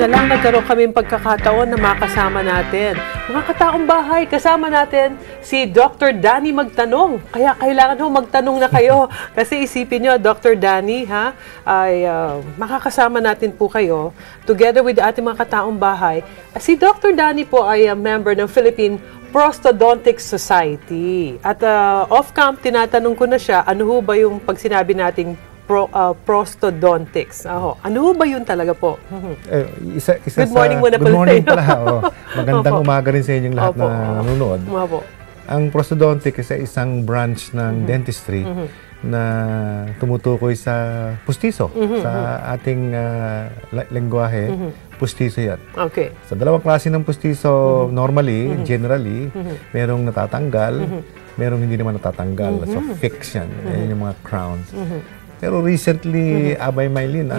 na lang nagkaroon kaming pagkakataon na makasama natin. Mga kataong bahay, kasama natin si Dr. Danny Magtanong. Kaya kailangan ho magtanong na kayo. Kasi isipin nyo, Dr. Danny, ay makakasama natin po kayo together with ating mga kataong bahay. Si Dr. Danny po ay member ng Philippine Prosthodontic Society. At off-cam, tinatanong ko na siya, ano ho ba yung pag sinabi nating prosthodontics? Ano ba yun talaga po? Good morning muna pala. Good morning pala. Magandang umaga rin sa inyong lahat na nanonood. Ang prosthodontic ay isang branch ng dentistry na tumutukoy sa pustiso. Sa ating lengguwahe, pustiso yan. Okay. Sa dalawang klase ng pustiso, normally, generally, merong natatanggal, merong hindi naman natatanggal. So, fix yan. Yan yung mga crowns. Pero recently, Abay Maylin,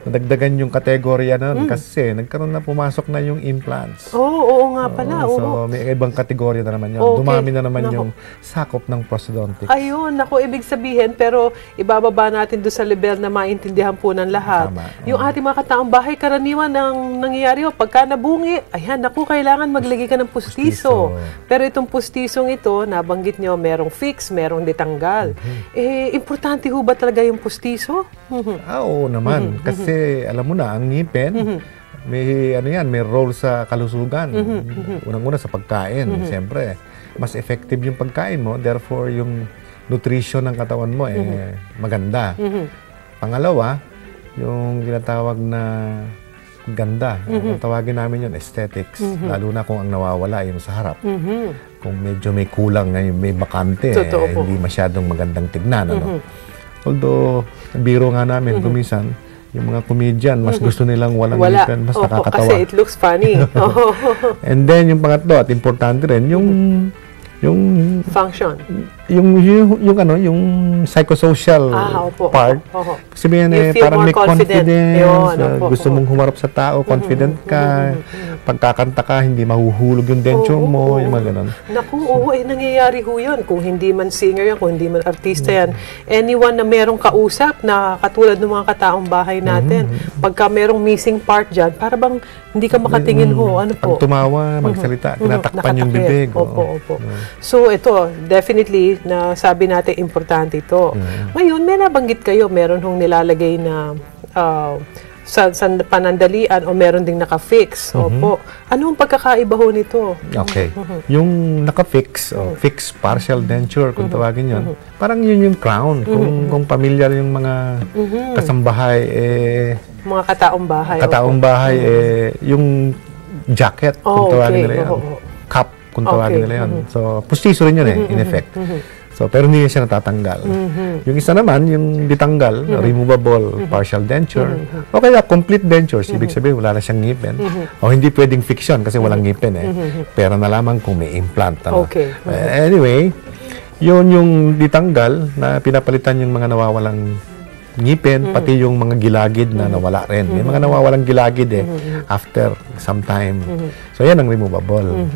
nadagdagan yung kategorya na kasi nagkaroon na, pumasok na yung implants. Oo nga pala. So, may ibang kategorya na naman yun. Dumami na naman yung sakop ng prosthodontics. Ayun, ibig sabihin, pero ibababa natin doon sa level na maintindihan po ng lahat. Tama. Yung ating mga kataong bahay, karaniwan ng nangyayari, pagka nabungi, ayan, kailangan maglagay ka ng pustiso. Pero itong pustisong ito, nabanggit nyo, merong fix, merong ditanggal. Importante ho ba talaga yung pustiso? Oo naman. Kasi alam mo na, ang ngipin, may role sa kalusugan. Unang-una sa pagkain, siyempre. Mas effective yung pagkain mo, therefore yung nutrition ng katawan mo maganda. Pangalawa, yung tinatawag na ganda. Tawagin namin yun, aesthetics. Lalo na kung ang nawawala yung sa harap. Kung medyo may kulang, may bakante, hindi masyadong magandang tignan. Although, biro nga namin, kumisan, yung mga comedian, mas gusto nilang walang ngipin, mas nakakatawa. Kasi it looks funny. And then, yung pangatlo, at importante rin, yung function. Yung psychosocial part. Sabihin parang may confidence, gusto mong humarap sa tao, confident ka, pagkakanta ka, hindi mahuhulog yung denture mo, yung mga ganun. Naku, nangyayari ho yun. Kung hindi man singer yan, kung hindi man artista yan, anyone na merong kausap na katulad ng mga kataong bahay natin, pagka merong missing part dyan, para bang hindi ka makatingin ho. Ano po? Pag tumawa, magsalita, tinatakpan yung bibig. Opo. So, ito, definitely, na sabi natin, importante ito. Ngayon, may nabanggit kayo, meron hong nilalagay na sa panandalian o meron ding naka-fix. Opo. Anong pagkakaiba ho nito? Okay. Yung naka-fix, fixed partial denture, kung tawagin yun, parang yun yung crown. Kung familiar yung mga kasambahay, mga kataong bahay. Kataong bahay, yung jacket, kung tawagin nila yun. Cap, kung tawagin nila yun. So, pustiso rin yun in effect. So, pero hindi siya natatanggal. Yung isa naman, yung ditanggal, removable partial denture, o kaya complete dentures, ibig sabihin wala na siyang ngipin. O hindi pwedeng fiction kasi walang ngipin Pero na lamang kung may implant. Anyway, yun yung ditanggal na pinapalitan yung mga nawawalang ngipin, pati yung mga gilagid na nawala rin. May mga nawawalang gilagid after some time. So, yan ang removable.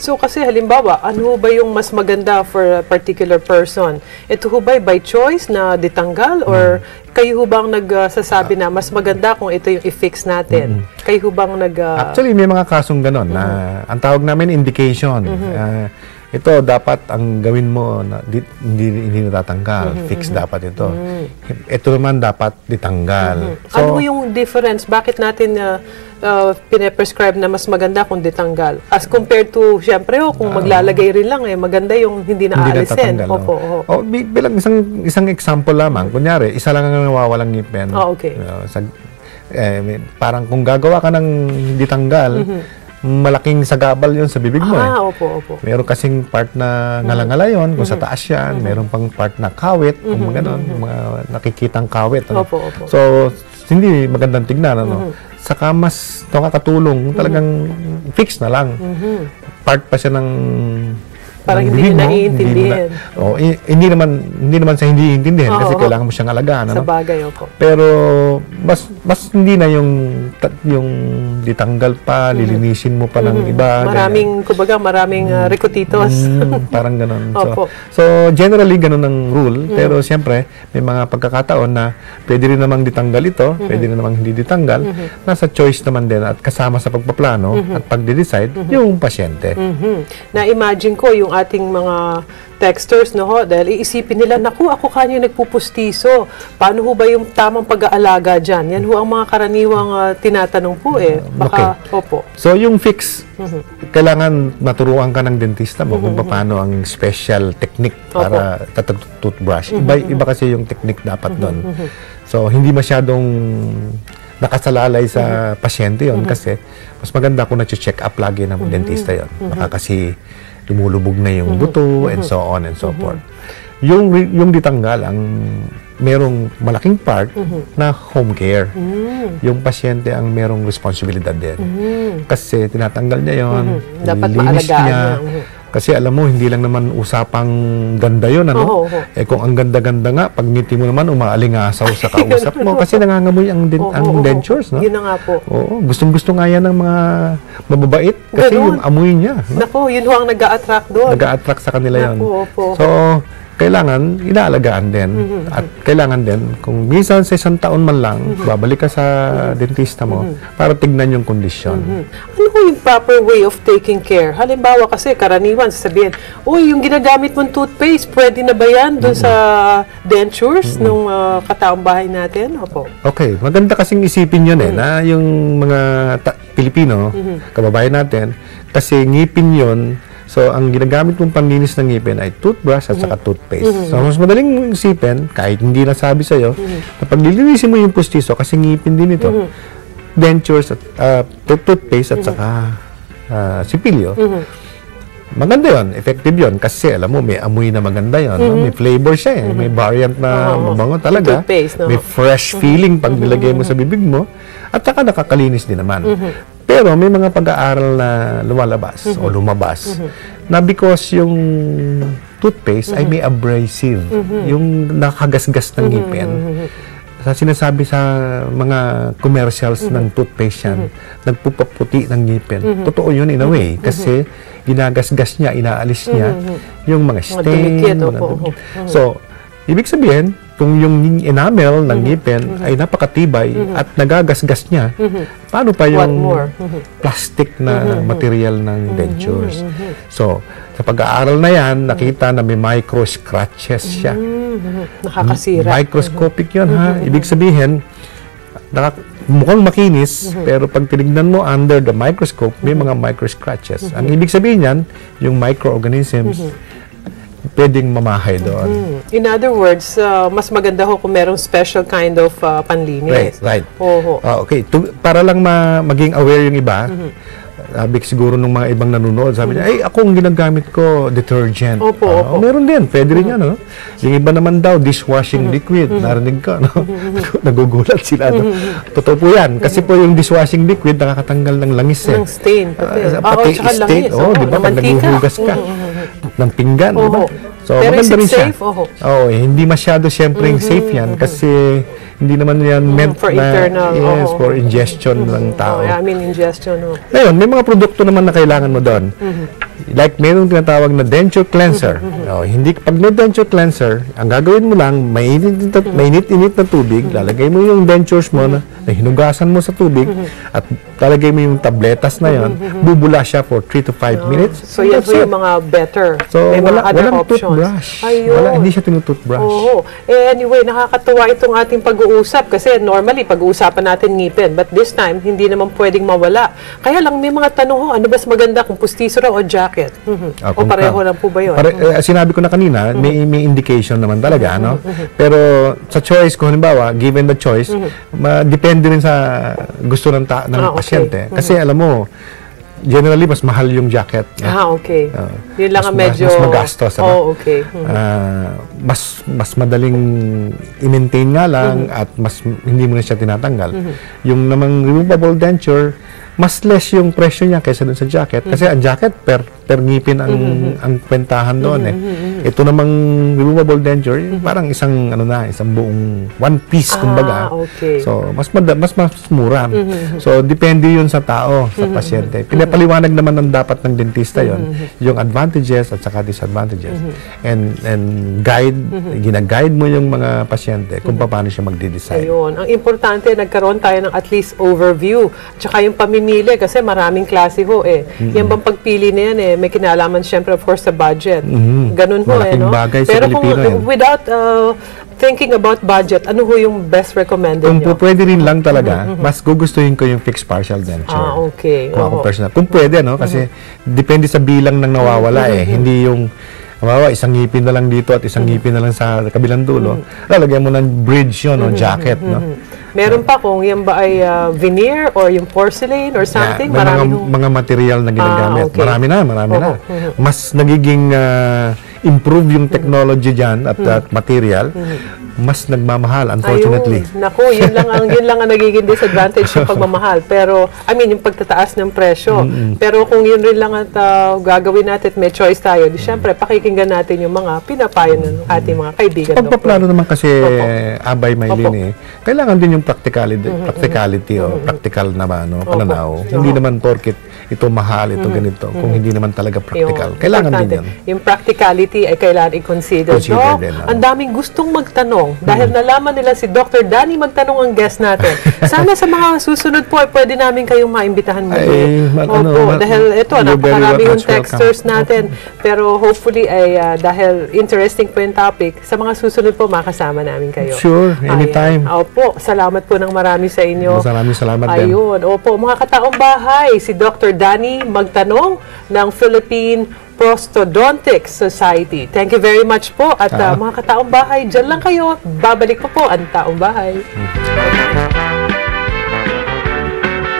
So, kasi halimbawa, ano ba yung mas maganda for a particular person? Ito ho ba by choice na ditanggal? Or kayo ho bang nagsasabi na mas maganda kung ito yung i-fix natin? Kayo ho bang Actually, may mga kasong ganon na ang tawag namin indication. Ito, dapat ang gawin mo, hindi natatanggal. Fix dapat ito. Ito naman dapat ditanggal. So, ano yung difference? Bakit natin pine-prescribe na mas maganda kung ditanggal? As compared to, syempre, kung maglalagay rin lang, maganda yung hindi na-aalisin. Bilang isang example lamang. Kunyari, isa lang ang nawawalang ngipin. Okay. Parang kung gagawa ka ng ditanggal, malaking sagabal yon sa bibig mo Opo. Meron kasing part na ngalangala yon kung sa taas yan. Meron pang part na kawit, kung gano'n, mga nakikitang kawit. So, hindi magandang tignan. Saka mas nakakatulong, talagang fix na lang. Part pa siya ng Parang ng hindi bibig niya mo, naiintindihan. hindi naman sa hindi intindihan kasi kailangan mo siyang alagaan. Sa bagay, opo. Pero mas hindi na yung ditanggal pa, lilinisin mo pa ng iba. Maraming ricutitos. Parang ganun. Opo. So generally, ganun ang rule. Pero siyempre, may mga pagkakataon na pwede rin namang ditanggal ito, pwede rin namang hindi ditanggal. Nasa choice naman din at kasama sa pagpaplano at pagde-decide yung pasyente. Na-imagine ko yung ating mga texters, no ho, dahil iisipin nila, naku, ako kanyo nagpupustiso. Paano ho ba yung tamang pag-aalaga dyan? Yan ho ang mga karaniwang tinatanong po eh. Baka, opo. So yung fix, kailangan maturuan ka ng dentista mo kung paano ang special technique para toothbrush. Iba kasi yung technique dapat doon. So hindi masyadong nakasalalay sa pasyente yon kasi mas maganda kung na-check up lagi ng dentista yon. Baka kasi lumulubog na yung buto and so on and so forth. Yung ditanggal ang merong malaking part na home care. Yung pasyente ang merong responsibilidad din. Kasi tinatanggal niya yon, dapat nililinis maalagaan niya. Kasi alam mo, hindi lang naman usapang ganda yun, ano? Eh kung ang ganda-ganda nga, pag ngiti mo naman, umaalingasaw sa kausap mo. Kasi nangangamoy ang dentures, no? Yun na nga po. Oo, gustong-gusto nga yan ng mga mababait. Kasi yung amoy niya. No? Naku, yun ho ang nag-a-attract doon. Nag-a-attract sa kanila yun. Opo. So, kailangan inaalagaan din. At kailangan din, kung minsan sa isang taon man lang, babalik ka sa dentista mo para tignan yung kondisyon. Ano ho yung proper way of taking care? Halimbawa kasi, karaniwan, sasabihin, uy, yung ginagamit mong toothpaste, pwede na ba yan doon sa dentures ng kataong bahay natin? Opo. Okay, maganda kasing isipin yun na yung mga Pilipino, kababayan natin, kasi ngipin yun. So, ang ginagamit mong panlinis ng ngipin ay toothbrush at saka toothpaste. So, mas madaling isipin, kahit hindi nasabi sa'yo, na pag lilinisin mo yung pustiso, kasi ngipin din ito, dentures at toothpaste at saka sipilyo, maganda yon, effective yon kasi alam mo, may amoy na maganda yon, no? May flavor siya may variant na mabango talaga, may fresh feeling pag nilagay mo sa bibig mo, at saka nakakalinis din naman. Pero may mga pag-aaral na lumalabas o lumabas na because yung toothpaste ay may abrasive, yung nakagasgas ng ngipin. Sinasabi sa mga commercials ng toothpaste yan, nagpupaputi ng ngipin. Totoo yun in a way, kasi ginagasgas niya, inaalis niya yung mga stain. So, ibig sabihin, kung yung enamel ng ngipin ay napakatibay at nagagasgas niya, paano pa yung plastic na material ng dentures? So, sa pag-aaral na yan, nakita na may micro scratches siya. Nakakasira. Microscopic yun, ha? Ibig sabihin, mukhang makinis, pero pag tinignan mo under the microscope, may mga micro scratches. Ang ibig sabihin yan, yung microorganisms, pwedeng mamahay doon. In other words, mas maganda ho kung merong special kind of panlinis. Right. Okay. Para lang maging aware yung iba, siguro nung mga ibang nanonood, sabi niya, ay, ako ang ginagamit ko, detergent. Opo. Meron din, pwede rin yan. No? Yung iba naman daw, dishwashing liquid. Narinig ka, no? Nagugulat sila. No? Totoo po yan. Kasi po yung dishwashing liquid, nakakatanggal ng langis. Ng stain. Pati stain. Di ba? Pag naguhugas ka ng pinggan, di ba? So, pero maganda rin siya. Safe? Hindi masyado siyempre safe yan kasi hindi naman yan meant for internal. Yes, for ingestion ng tao. I mean ingestion. Ngayon, may mga produkto naman na kailangan mo doon. Like, mayroong tinatawag na denture cleanser. Pag may denture cleanser, ang gagawin mo lang, mainit-init na tubig, lalagay mo yung dentures mo na hinugasan mo sa tubig, at lalagay mo yung tabletas na yon, bubula siya for 3 to 5 minutes. So, yan po yung mga better. So, may mga other walang options. Toothbrush. Hindi siya tinutoothbrush. Anyway, nakakatuwa itong ating pag-uusap kasi normally, pag-uusapan natin ngipin. But this time, hindi naman pwedeng mawala. Kaya lang, may mga tanong ano mas maganda kung pustiso raw o jacket? O pareho lang po ba yun? Sinabi ko na kanina, may indication naman talaga, no? Pero sa choice, kung halimbawa, given the choice, depende rin sa gusto ng pasyente. Kasi alam mo, generally, mas mahal yung jacket. Okay. Yun lang ang medyo... Mas magastos. Okay. Mas madaling i-maintain nga lang at mas hindi mo na siya tinatanggal. Yung namang removable denture, mas less yung presyo niya kaysa dun sa jacket. Kasi ang jacket, per ngipin ang kwentahan doon Ito namang removable denture, parang isang buong one piece kumbaga. Okay. So mas mura. So depende yun sa tao, sa pasyente. Pinapaliwanag naman ng dapat ng dentista yon, yung advantages at saka disadvantages. And gina-guide mo yung mga pasyente kung paano siya magde-decide. Ayun. Ang importante, nagkaroon tayo ng at least overview. Tsaka yung pamimili, kasi maraming klase ho Yan bang pagpili na yan may kinalaman siyempre of course sa budget. Ganun ho Malaking bagay sa Pero Pilipino kung without thinking about budget, ano ho yung best recommended kung nyo? pwede rin lang talaga, mas gugustuhin ko yung fixed partial denture. Okay. Kung ako personal. Kung pwede, kasi depende sa bilang ng nawawala Hindi yung isang ngipin na lang dito at isang ngipin na lang sa kabilang dulo. Lalagyan mo ng bridge yun, jacket, Meron pa kung yan ba ay veneer or yung porcelain or something? May mga material na ginagamit. Okay. Marami na. Mas nagiging improve yung technology dyan at material. Mas nagmamahal, unfortunately. Naku, yun lang ang nagiging disadvantage yung pagmamahal. Pero, yung pagtataas ng presyo. Pero kung yun rin lang at gagawin natin, may choice tayo, di syempre, pakikinggan natin yung mga pinapayo ng ating mga kaibigan. Pagpaplano naman kasi, Abay Maylene, kailangan din yung practicality o practical na pananaw. Hindi naman porket ito mahal, ito ganito, kung hindi naman talaga practical. Kailangan din yan. Yung practicality ay kailangan i-consider. Ang daming gustong magtanong dahil nalaman nila si Dr. Danny Magtanong ang guest natin. Sana sa mga susunod po ay pwede namin kayong maimbitahan muli. Dahil ito, napakarami yung texters natin. Pero hopefully ay dahil interesting po yung topic, sa mga susunod po makasama namin kayo. Sure, anytime. Opo, salamat po ng marami sa inyo. Maraming salamat din. Ayun, opo, mga kataong bahay, si Dr. Danny Magtanong ng Philippine Prosthodontics Society. Thank you very much po. At mga kataong bahay, dyan lang kayo. Babalik po ang taong bahay.